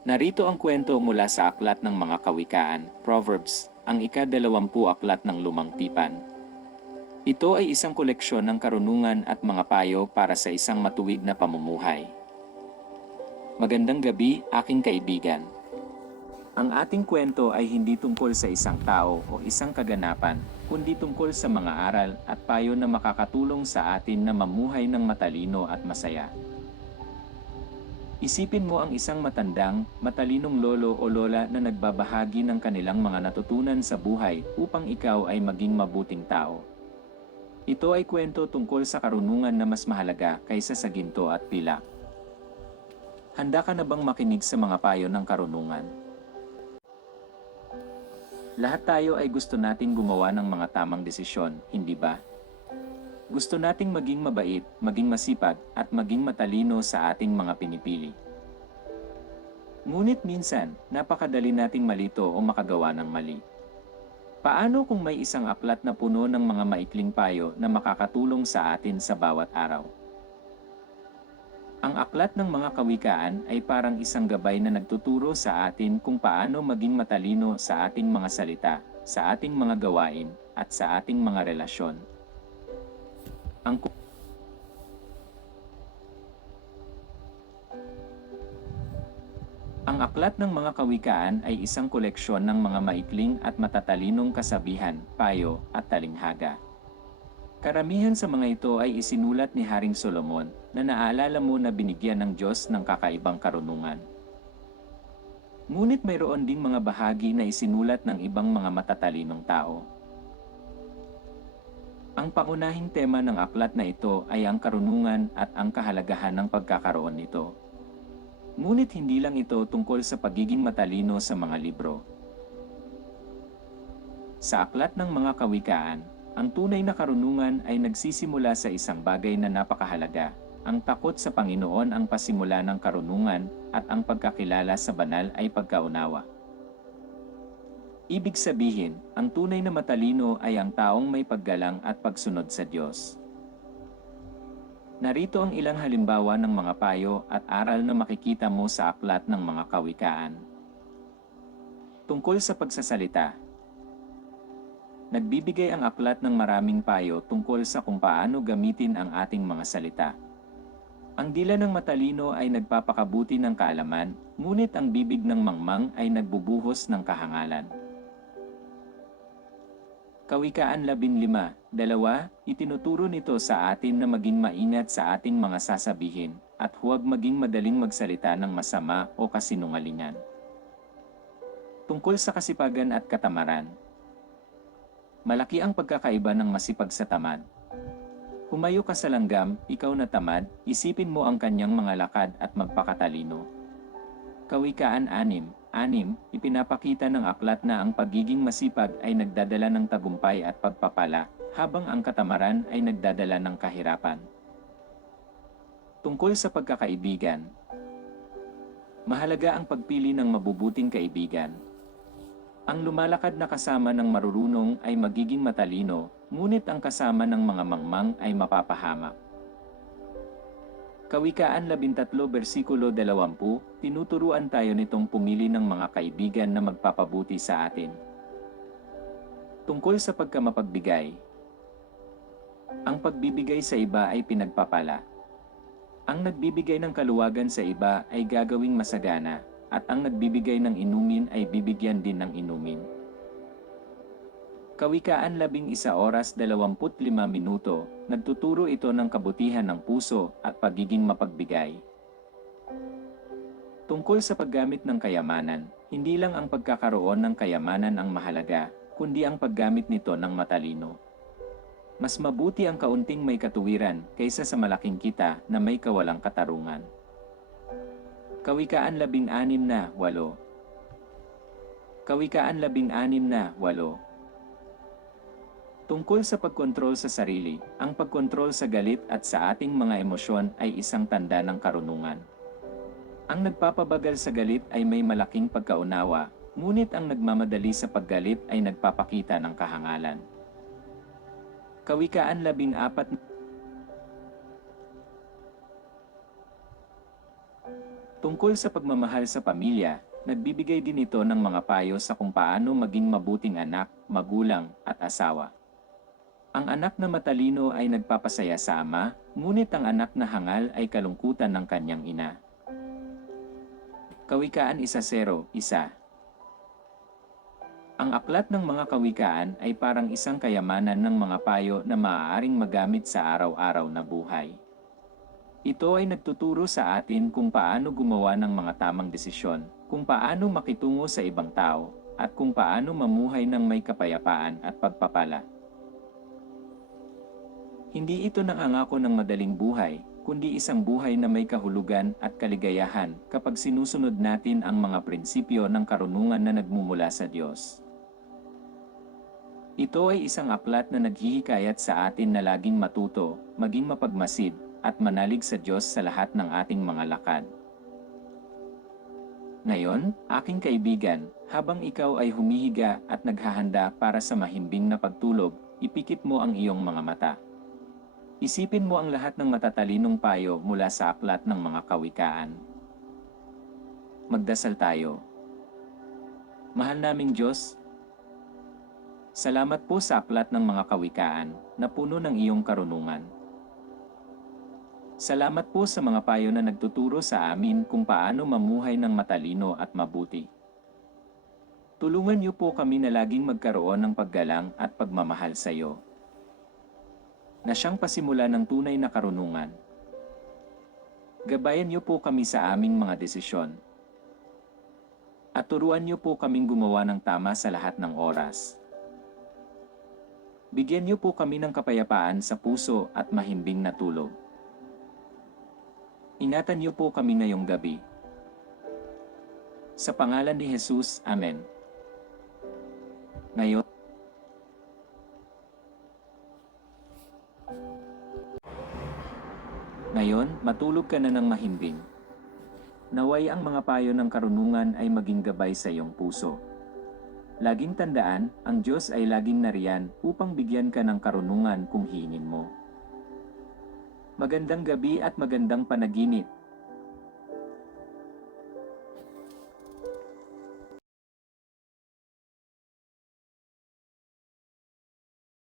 Narito ang kwento mula sa aklat ng mga kawikaan, Proverbs, ang ikadalawampu aklat ng lumang tipan. Ito ay isang koleksyon ng karunungan at mga payo para sa isang matuwid na pamumuhay. Magandang gabi, aking kaibigan. Ang ating kwento ay hindi tungkol sa isang tao o isang kaganapan, kundi tungkol sa mga aral at payo na makakatulong sa atin na mamuhay ng matalino at masaya. Isipin mo ang isang matandang, matalinong lolo o lola na nagbabahagi ng kanilang mga natutunan sa buhay upang ikaw ay maging mabuting tao. Ito ay kwento tungkol sa karunungan na mas mahalaga kaysa sa ginto at pilak. Handa ka na bang makinig sa mga payo ng karunungan? Lahat tayo ay gusto nating gumawa ng mga tamang desisyon, hindi ba? Gusto nating maging mabait, maging masipag, at maging matalino sa ating mga pinipili. Ngunit minsan, napakadali nating malito o makagawa ng mali. Paano kung may isang aklat na puno ng mga maikling payo na makakatulong sa atin sa bawat araw? Ang aklat ng mga kawikaan ay parang isang gabay na nagtuturo sa atin kung paano maging matalino sa ating mga salita, sa ating mga gawain, at sa ating mga relasyon. Ang Ang aklat ng mga kawikaan ay isang koleksyon ng mga maikling at matatalinong kasabihan, payo, at talinghaga. Karamihan sa mga ito ay isinulat ni Haring Solomon na naalala mo na binigyan ng Diyos ng kakaibang karunungan. Ngunit mayroon ding mga bahagi na isinulat ng ibang mga matatalinong tao. Ang pangunahing tema ng aklat na ito ay ang karunungan at ang kahalagahan ng pagkakaroon nito. Ngunit hindi lang ito tungkol sa pagiging matalino sa mga libro. Sa aklat ng mga kawikaan, ang tunay na karunungan ay nagsisimula sa isang bagay na napakahalaga. Ang takot sa Panginoon ang pasimula ng karunungan at ang pagkakilala sa banal ay pagkaunawa. Ibig sabihin, ang tunay na matalino ay ang taong may paggalang at pagsunod sa Diyos. Narito ang ilang halimbawa ng mga payo at aral na makikita mo sa aklat ng mga kawikaan. Tungkol sa pagsasalita, Nagbibigay ang aklat ng maraming payo tungkol sa kung paano gamitin ang ating mga salita. Ang dila ng matalino ay nagpapakabuti ng kaalaman, ngunit ang bibig ng mangmang ay nagbubuhos ng kahangalan. Kawikaan 15, dalawa, itinuturo nito sa atin na maging maingat sa ating mga sasabihin, at huwag maging madaling magsalita ng masama o kasinungalingan. Tungkol sa kasipagan at katamaran, Malaki ang pagkakaiba ng masipag sa tamad. Humayo ka sa langgam, ikaw na tamad, isipin mo ang kanyang mga lakad at magpakatalino. Kawikaan 6, 6, ipinapakita ng aklat na ang pagiging masipag ay nagdadala ng tagumpay at pagpapala, habang ang katamaran ay nagdadala ng kahirapan. Tungkol sa pagkakaibigan, mahalaga ang pagpili ng mabubuting kaibigan, ang lumalakad na kasama ng marurunong ay magiging matalino, ngunit ang kasama ng mga mangmang ay mapapahamak. Kawikaan 13 versikulo 20, tinuturuan tayo nitong pumili ng mga kaibigan na magpapabuti sa atin. Tungkol sa pagkamapagbigay, ang pagbibigay sa iba ay pinagpapala. Ang nagbibigay ng kaluwagan sa iba ay gagawing masagana, at ang nagbibigay ng inumin ay bibigyan din ng inumin. Kawikaan 11 oras 25 minuto, nagtuturo ito ng kabutihan ng puso at pagiging mapagbigay. Tungkol sa paggamit ng kayamanan, hindi lang ang pagkakaroon ng kayamanan ang mahalaga, kundi ang paggamit nito ng matalino. Mas mabuti ang kaunting may katuwiran kaysa sa malaking kita na may kawalang katarungan. Kawikaan labing anim na, walo. Kawikaan labing anim na, walo. Tungkol sa pagkontrol sa sarili, ang pagkontrol sa galit at sa ating mga emosyon ay isang tanda ng karunungan. Ang nagpapabagal sa galit ay may malaking pagkaunawa, ngunit ang nagmamadali sa paggalit ay nagpapakita ng kahangalan. Kawikaan labing apat Tungkol sa pagmamahal sa pamilya, nagbibigay din ito ng mga payo sa kung paano maging mabuting anak, magulang, at asawa. Ang anak na matalino ay nagpapasaya sa ama, ngunit ang anak na hangal ay kalungkutan ng kanyang ina. Kawikaan isa zero, isa. Ang aklat ng mga kawikaan ay parang isang kayamanan ng mga payo na maaaring magamit sa araw-araw na buhay. Ito ay nagtuturo sa atin kung paano gumawa ng mga tamang desisyon, kung paano makitungo sa ibang tao, at kung paano mamuhay ng may kapayapaan at pagpapala. Hindi ito nangangako ng madaling buhay, kundi isang buhay na may kahulugan at kaligayahan kapag sinusunod natin ang mga prinsipyo ng karunungan na nagmumula sa Diyos. Ito ay isang aklat na naghihikayat sa atin na laging matuto, maging mapagmasid, at manalig sa Diyos sa lahat ng ating mga lakad. Ngayon, aking kaibigan, habang ikaw ay humihiga at naghahanda para sa mahimbing na pagtulog, ipikit mo ang iyong mga mata. Isipin mo ang lahat ng matatalinong payo mula sa aklat ng mga kawikaan. Magdasal tayo. Mahal naming Diyos, salamat po sa aklat ng mga kawikaan na puno ng iyong karunungan. Salamat po sa mga payo na nagtuturo sa amin kung paano mamuhay ng matalino at mabuti. Tulungan niyo po kami na laging magkaroon ng paggalang at pagmamahal sa iyo. Na siyang pasimula ng tunay na karunungan. Gabayan niyo po kami sa aming mga desisyon. At turuan niyo po kaming gumawa ng tama sa lahat ng oras. Bigyan niyo po kami ng kapayapaan sa puso at mahimbing na tulog. Ingatan niyo po kami ngayong gabi. Sa pangalan ni Jesus, Amen. Ngayon, Ngayon, matulog ka na ng mahimbing. Naway ang mga payo ng karunungan ay maging gabay sa iyong puso. Laging tandaan, ang Diyos ay laging nariyan upang bigyan ka ng karunungan kung hingin mo. Magandang gabi at magandang panaginip.